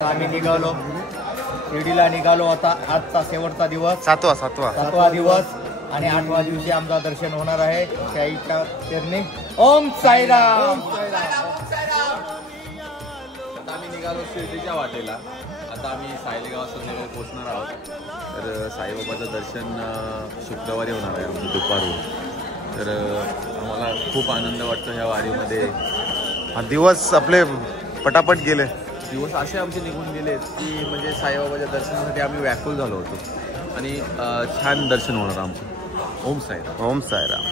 आम्ही निघालो शिर्डीला निघालो होता. आजचा शेवटचा दिवस, सातवा दिवस आणि 8व्या दिवशी आमचं दर्शन होणार आहे शाईच्या चरणी. ओम साईराम. आता आम्ही निघालो शिर्डीच्या वाटेला. आता आम्ही सायलेगाव संध्याकाळी पोहोचणार आहोत. तर साईबाबाचं दर्शन शुक्रवारी होणार आहे आमचं दुपारून. तर आम्हाला खूप आनंद वाटतो ह्या वारीमध्ये. हा दिवस आपले पटापट गेले. दिवस असे आमचे निघून गेलेत की म्हणजे साईबाबाच्या दर्शनासाठी आम्ही व्याकुळ झालो होतो आणि छान दर्शन होणार आमचं. ओम साईराम. ओम साईराम.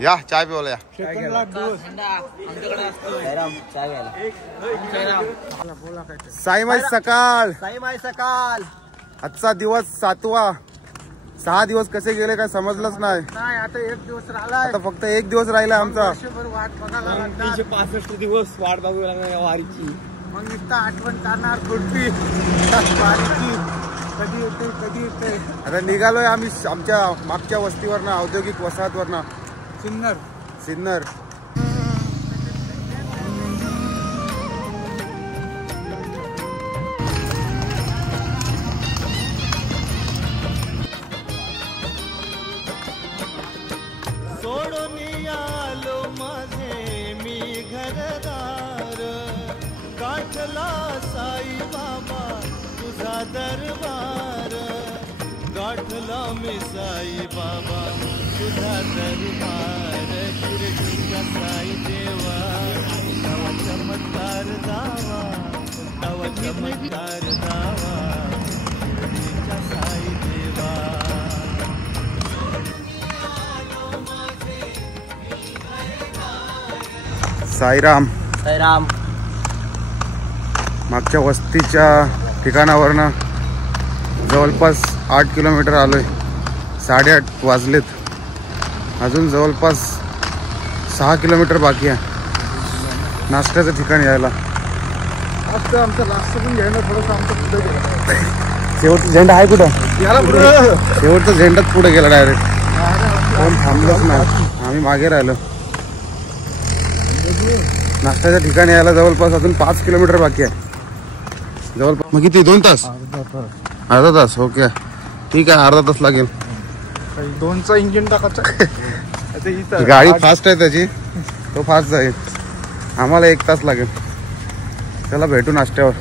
या चाय पिवला या. साईमाई सकाळ. आजचा दिवस 7वा. 6 दिवस कसे गेले काय समजलंच नाही. आता 1 दिवस राहिला. आता फक्त 1 दिवस राहिला आमचा. 365 दिवस वाट बघू लागणार या वारीची. मग नुसतं आठवण करणार पुढची वारीची. कधी येते. आता निघालोय आम्ही आमच्या मागच्या वस्तीवरनं, औद्योगिक वसाहतवरनं. सिन्नर. सोडून आलो माझे मी घरदार. गाठला साई बाबा तुझा दरबार. गाठला मी साई बाबा तुझा दरबार. शिर्डीचा साई देवा तवा चमत्कार दावा. तवा चमत्कार दावा. शिर्डीचा साई देवा. साईराम. मागच्या वस्तीच्या ठिकाणावरनं जवळपास 8 किलोमीटर आलोय. 8:30 वाजलेत. अजून जवळपास 6 किलोमीटर बाकी आहे नाश्त्याचं ठिकाण यायला. आमचं नाश्ता पण घ्यायला थोडंसं आमचं पुढे. शेवटचा झेंडा आहे कुठं? शेवटचा झेंडाच पुढे गेला डायरेक्ट. कोण थांबलंच नाही. आम्ही मागे राहिलो. नाश्त्याच्या ठिकाणी यायला जवळपास अजून 5 किलोमीटर बाकी आहे. जवळपास मग किती 2 तास? अर्धा तास. ओके ठीक आहे. अर्धा तास लागेल. 2चं इंजिन टाकायचं. गाडी फास्ट आहे त्याची. तो फास्ट जाईल. आम्हाला 1 तास लागेल. चला भेटू नाश्त्यावर.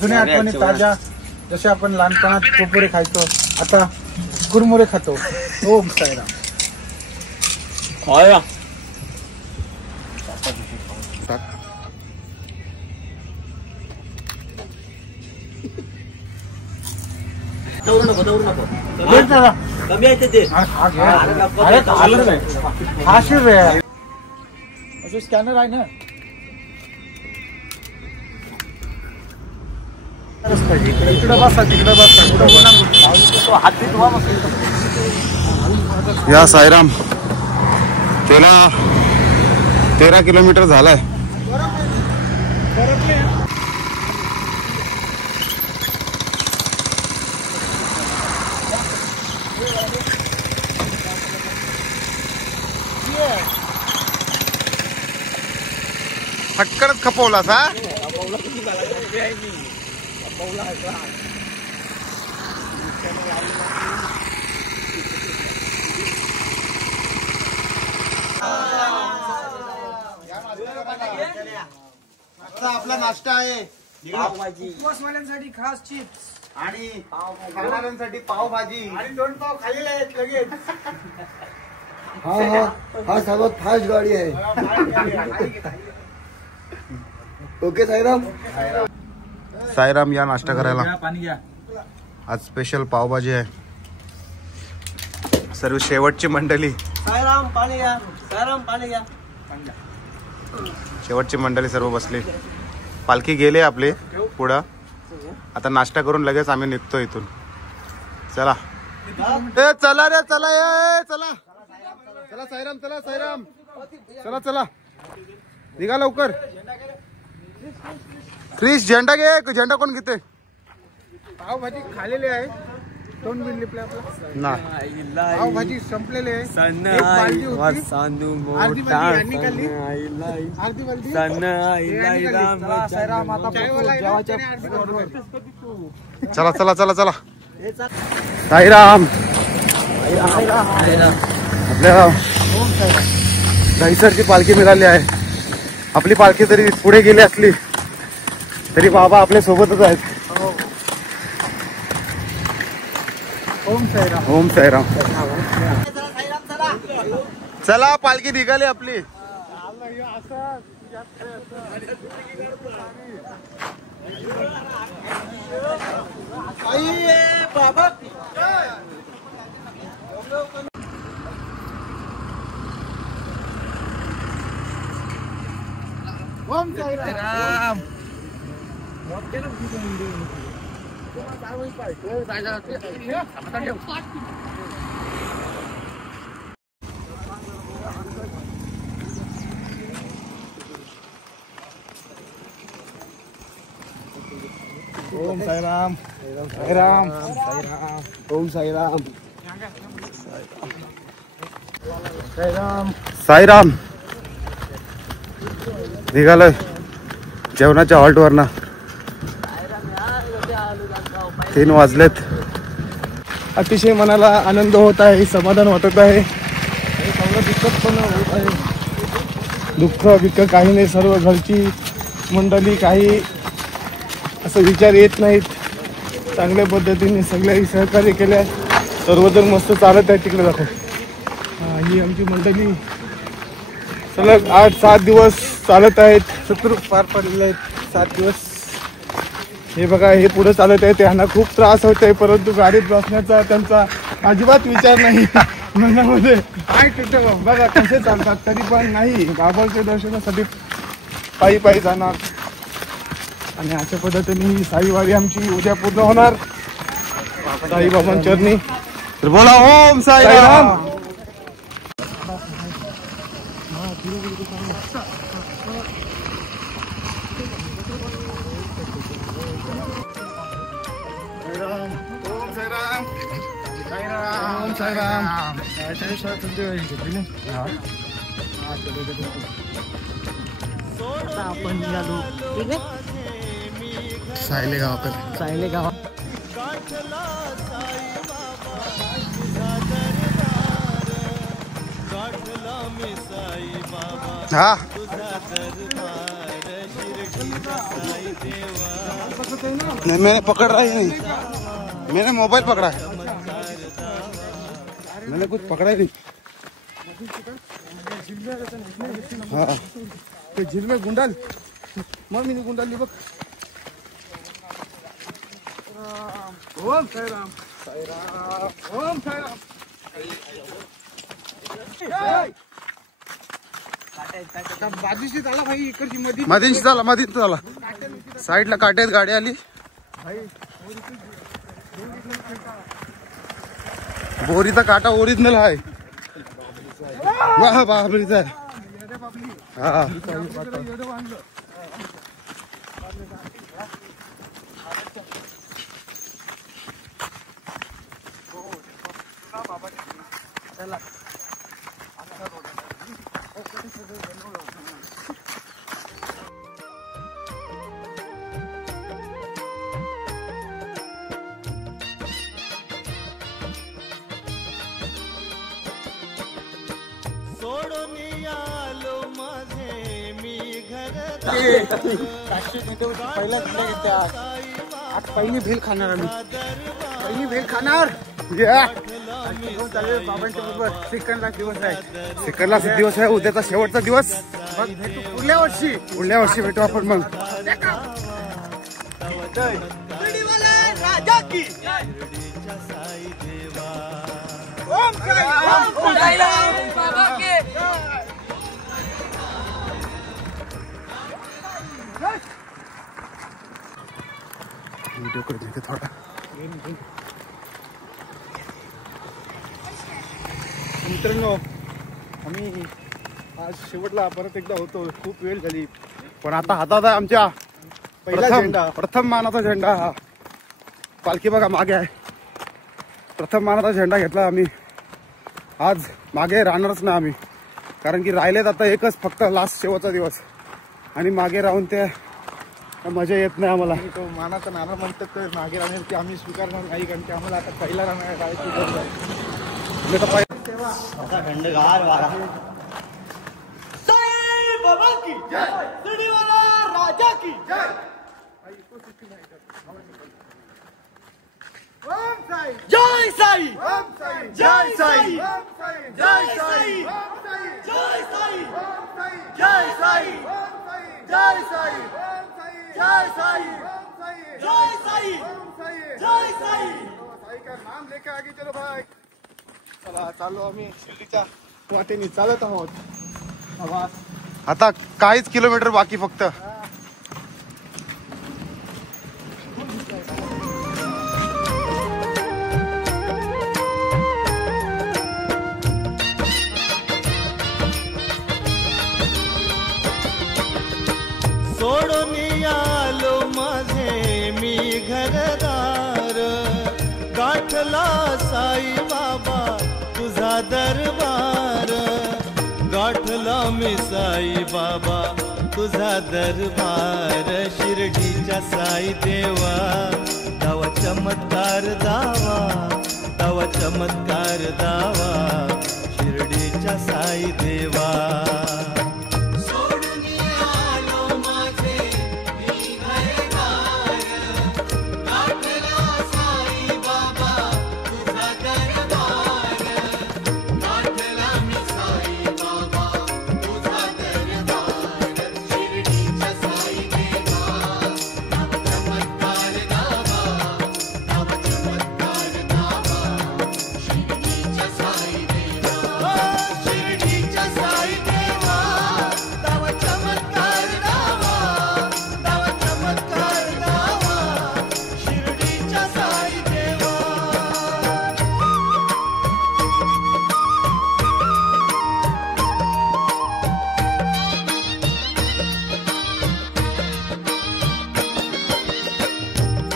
जुन्या आठवणी ताज्या. जसे आपण लहानपणात कुरमुरे खायचो, आता कुरमुरे खातो. ओम साईराम. स्कॅनर आहे ना. इकडे बसा तिकडे बसा. हाती धुवा या साईराम. 13 किलोमीटर झालाय. फटकनच खपवलास हा. आपला नाश्ता आहे. उपवासवाल्यांसाठी खास चिप्स आणि खाणाऱ्यांसाठी पावभाजी आणि 2 पाव खाल्लेले आहेत लगेच. हा सर्वात फास्ट गाडी आहे. ओके साईराम. साईराम या नाश्ता करायला. पाणी घ्या. आज स्पेशल पावभाजी आहे. सर्व शेवटची मंडळी. साईराम पाणी घ्या. साईराम पाणी घ्या. शेवटची मंडळी सर्व बसली. पालखी गेले आपले पुढं. आता नाश्ता करून लगेच आम्ही निघतो इथून. चला चला रे चला चला. चला साईराम, चला साईराम, चला चला निघा लवकर. क्रिश झेंडा घे. झेंडा कोण घेते? पावभाजी खालेली आहे. तोंड बिन लिपले आपलं. नाही पावभाजी संपलेली आहे. एक बालदी होती. अर्धी बालदी यांनी खाल्ली. अर्धी बालदी यांनी खाल्ली. साईराम आता जेवायच्या. चला चला चला चला. साईराम. आपल्याला दहीसरची पालखी मिळाली आहे. आपली पालखी तरी पुढे गेली असली तरी बाबा आपल्या सोबतच आहेत. ओम साईराम. ओम साईराम. चला पालखी निघाली आपली. ओम साईराम. ओम साईराम. साईराम. ओम साईराम. साईराम. साईराम. निघालोय जेवणाच्या हॉल्टवरनं. 3 वाजलेत. अतिशय मनाला आनंद होत आहे, समाधान वाटत आहे. चांगलं दुःखत पण होत आहे. दुःख बिक्क काही नाही. सर्व घरची मंडळी काही असं विचार येत नाहीत. चांगल्या पद्धतीने सगळ्यांनी सहकार्य केल्या. सर्वजण मस्त चालत आहे. तिकडे जातो. ही आमची मंडळी सलग 8-7 दिवस चालत आहेत. सुखरूप पार पडलेले आहेत 7 दिवस. हे बघा हे पुढे चालत आहे. त्यांना खूप त्रास होत आहे, परंतु गाडीत बसण्याचा त्यांचा अजिबात विचार नाही मनामध्ये. काय तिथं बघा कसे चालतात तरी पण नाही. बाबाच्या दर्शनासाठी पायी पायी जाणार. आणि अशा पद्धतीने ही साईवारी आमची उद्या पूर्ण होणार साईबाबांच्या चरणी. तर बोला ओम साईराम. ओम साईराम. आता आपण निघालो सायले गावाकडे. सायले गाव. हाँ नहीं मैंने पकड़ रहा ही नहीं. मैंने मोबाइल पकड़ा है. मैंने कुछ पकड़ा ही नहीं. हाँ ते झील में गुंडाल मग मी गुंडाली बघ. ओम साईराम. साईराम. ओम साईराम. बाजूशी झाला भाई. इकडची मधीनशी झाला. साईडला काट्यात गाडी आली. बोरीचा काटा ओरिजिनल आहे. वाह बाबरीचा आहे. हा पहिली भेल खाणार आम्ही. पहिली भेल खाणार. चालेल बाबांच्या बरोबर. सेकंडला दिवस आहे. सेकंडला दिवस आहे. उद्याचा शेवटचा दिवस. मग भेटू पुढल्या वर्षी. पुढल्या वर्षी भेटू आपण मग. व्हिडिओ कर देते थोडा. मित्रांनो आम्ही आज शेवटला परत एकदा होतो, खूप वेळ झाली. पण आता हातात आहे आमच्या पहिला झेंडा, प्रथम मानाचा झेंडा. हा पालखी बघा मागे आहे. प्रथम मानाचा झेंडा घेतला आम्ही. आज मागे राहणारच ना आम्ही, कारण की राहिलेत आता एकच फक्त लास्ट शेवटचा दिवस, आणि मागे राहून ते मजा येत नाही आम्हाला. तो मानाचा नाना म्हणतात तर मागे राहणार की आम्ही स्वीकारणार नाही, कारण की आम्हाला आता पहिला राहणार थंडगार वारा. बाबा की जय, शिर्डीवाला राजा की जय. जय साई, जय साई, जय साई, जय साई, जय साई, जय साई, जय साई, जय साई, जय साई. साई का नाम लेके आगे चलो भाई. चला चाललो आम्ही शिर्डीच्या वाटेने चालत आहोत. आता काहीच किलोमीटर बाकी फक्त. सोडून आलो माझे मी घरदार, गाठला साई बाबा तुझा दरबार, गाठला मी साई बाबा तुझा दरबार. शिर्डीच्या साई देवा तवा चमत्कार दावा, तवा चमत्कार दावा, शिर्डीच्या साई देवा.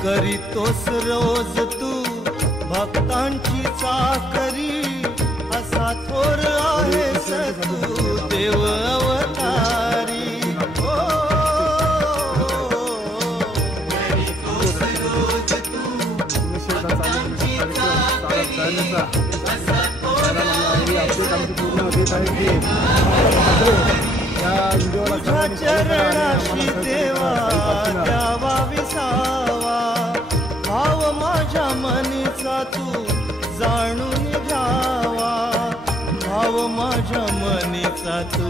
करीतोस रोज तू भक्तांची चाकरी, असा थोर आहेस तू देव अवतारी. करीतोस रोज तू भक्तांची चाकरी, असा थोर आहेस तुझ्या चरणाशी देवा द्यावा विसावा, भाव माझ्या मनीचा तू जाणून घ्यावा, भाव माझ्या मनीचा तू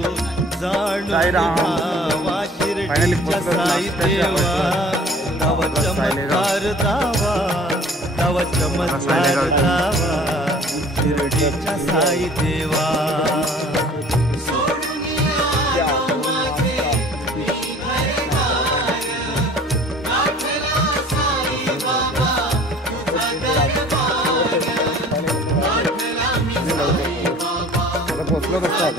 जाणून घ्यावा. शिर्डीच्या साई देवा तव चमत्कार दावा, तव चमत्कार दावा, शिर्डीच्या साई देवा. पोचलो नसतो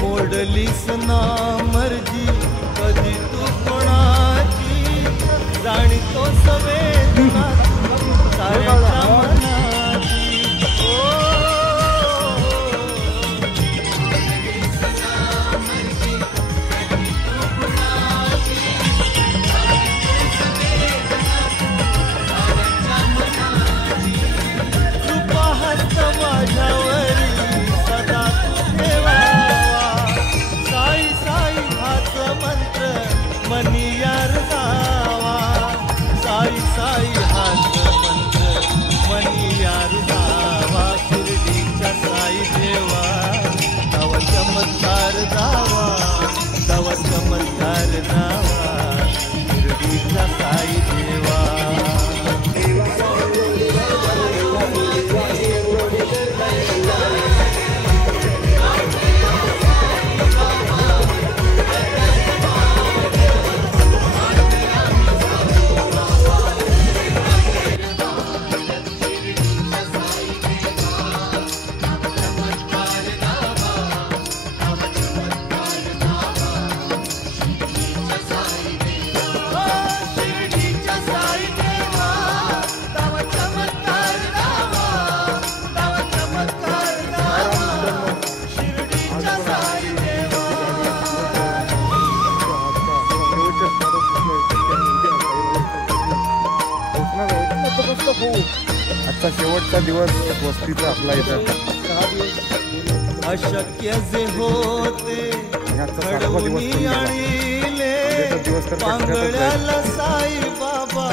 मोडलीस ना मर्जी कधी तू कोणाची, जाणीतो संवेदना साऱ्याच्या मनाची. कृपा हस्त माझ्यावरी सदा तू ठेवावा, साई साई हाच मंत्र मनी यार जावा, साई साई पहिला दिवस वस्तीचा आपला इथं अशक्य जे होते घडवून आणले पांगळ्याला साई बाबा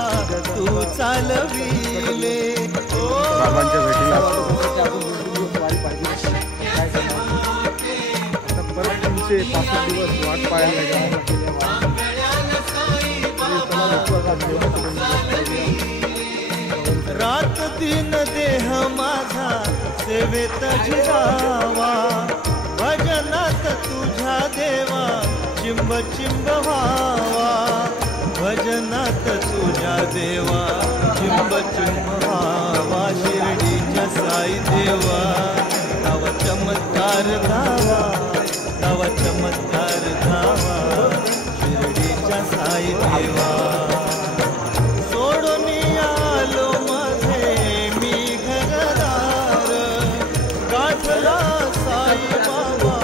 तू चालविले. बाबांच्या भेटीला परत 365 दिवस वाट पाहायला रात दिन देह माझा सेवेत झिरावा भजनात तुझ्या देवा चिंब चिंब व्हावा भजनात तुझ्या देवा चिंब चिंब व्हावा शिर्डीच्या साई देवा तव चमत्कार धावा तव चमत्कार धावा शिर्डीच्या साई देवा. सोडून आलो माझे मी घरदार गाठला साई बाबा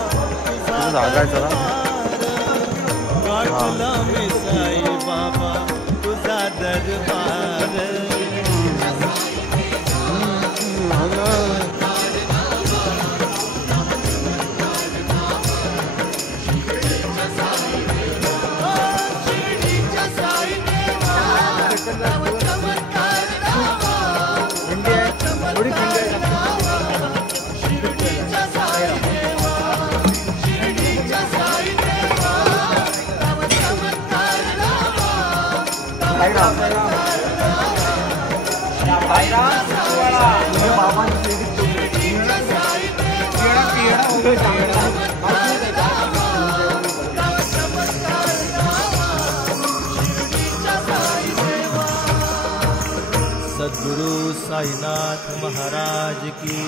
तुझा गाठला मी साई बाबा तुझा दरबार. सद्गुरु साईनाथ महाराज की.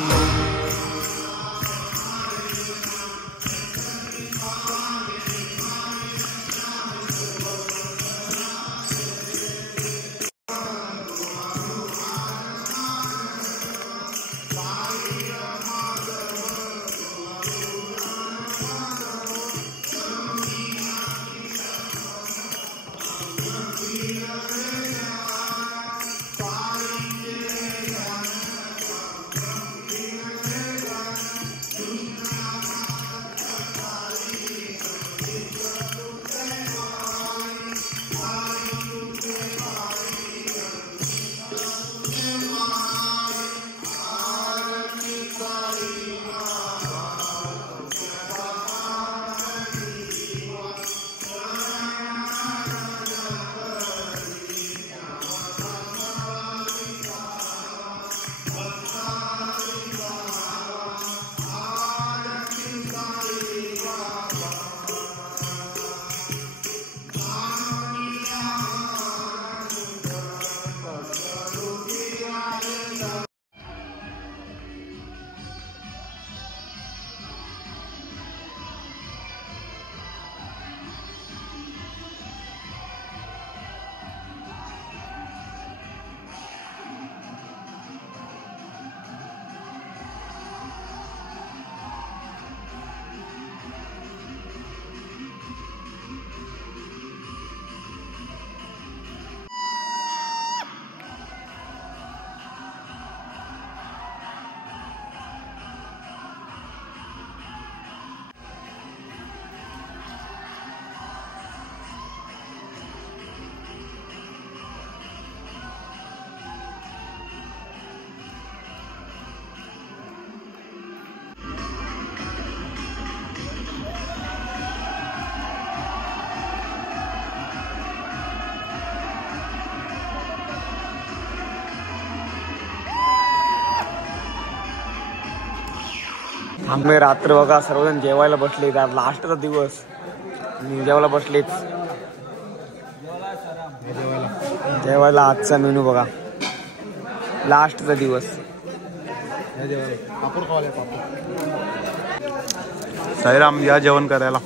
आम्ही रात्र बघा सर्वजण जेवायला बसले. लास्टचा दिवस जेवायला बसलेच. जेवायला आजचा मेनू बघा. लास्टचा दिवस. साईराम या जेवण करायला.